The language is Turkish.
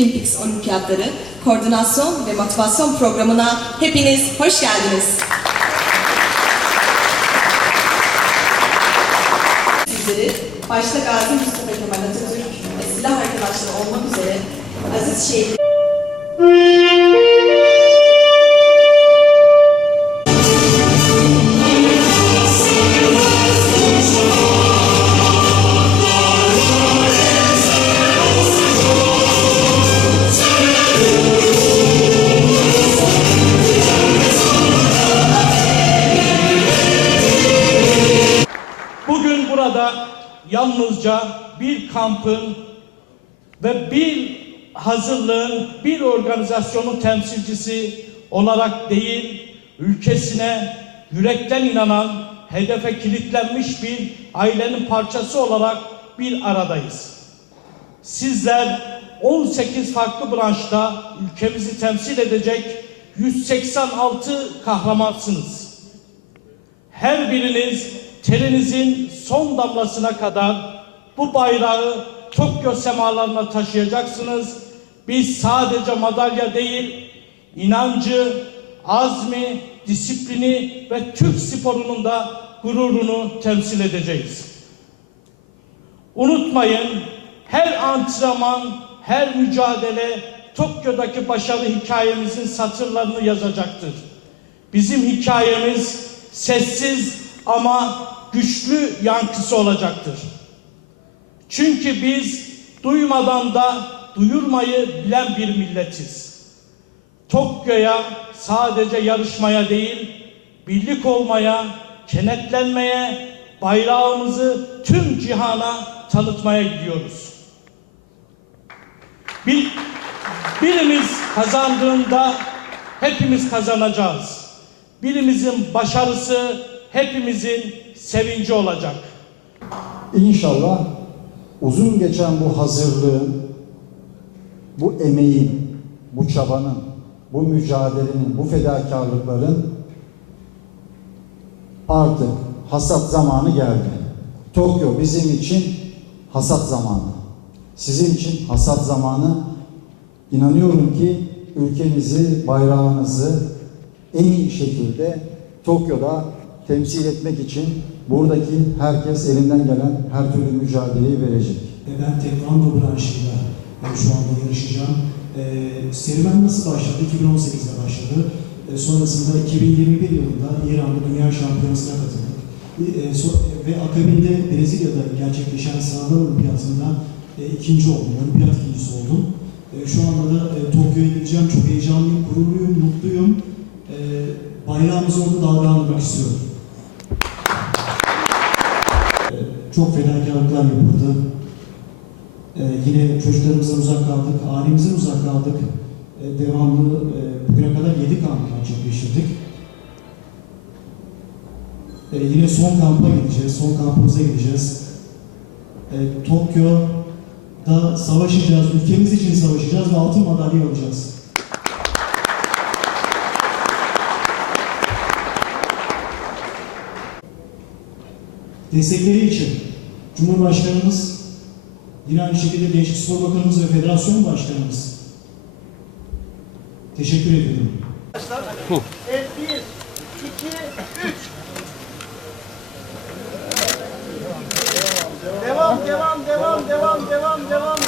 Olympics Olimpiyatları Koordinasyon ve Motivasyon Programı'na hepiniz hoş geldiniz. Sizleri başta Gazi Mustafa Kemal Atatürk ve silah arkadaşları olmak üzere aziz şehit yalnızca bir kampın ve bir hazırlığın, bir organizasyonun temsilcisi olarak değil, ülkesine yürekten inanan, hedefe kilitlenmiş bir ailenin parçası olarak bir aradayız. Sizler 18 farklı branşta ülkemizi temsil edecek 186 kahramansınız. Her biriniz terinizin son damlasına kadar bu bayrağı Tokyo semalarına taşıyacaksınız. Biz sadece madalya değil, inancı, azmi, disiplini ve Türk sporunun da gururunu temsil edeceğiz. Unutmayın, her antrenman, her mücadele Tokyo'daki başarı hikayemizin satırlarını yazacaktır. Bizim hikayemiz sessiz ama güçlü yankısı olacaktır. Çünkü biz duymadan da duyurmayı bilen bir milletiz. Tokyo'ya sadece yarışmaya değil, birlik olmaya, kenetlenmeye, bayrağımızı tüm cihana tanıtmaya gidiyoruz. Bir, birimiz kazandığında hepimiz kazanacağız. Birimizin başarısı hepimizin sevinci olacak. İnşallah uzun geçen bu hazırlığın, bu emeğin, bu çabanın, bu mücadelenin, bu fedakarlıkların artık hasat zamanı geldi. Tokyo bizim için hasat zamanı. Sizin için hasat zamanı. İnanıyorum ki ülkenizi, bayrağınızı en iyi şekilde Tokyo'da temsil etmek için buradaki herkes elinden gelen her türlü mücadeleyi verecek. E, Ben tekvando branşıyla e, şu anda yarışacağım. E, serüven nasıl başladı? 2018'de başladı. E, sonrasında 2021 yılında İran'da Dünya Şampiyonası'na katıldık. E, so- ve akabinde Brezilya'da gerçekleşen sağlar olimpiyatında e, ikinci oldum. Olimpiyat ikincisi istiyorum. E, çok fedakarlıklar yapıldı. Ee, yine çocuklarımızdan uzak kaldık, ailemizden uzak kaldık. Ee, devamlı e, bugüne kadar 7 kamp gerçekleştirdik. Ee, yine son kampa gideceğiz, son kampımıza gideceğiz. Ee, Tokyo'da savaşacağız, ülkemiz için savaşacağız ve altın madalya alacağız. Destekleri için Cumhurbaşkanımız Yine aynı şekilde Gençlik Spor Bakanımız ve Federasyon Başkanımız. Teşekkür ediyorum. Evet, bir, iki, üç. Devam, devam, devam, devam, devam, devam.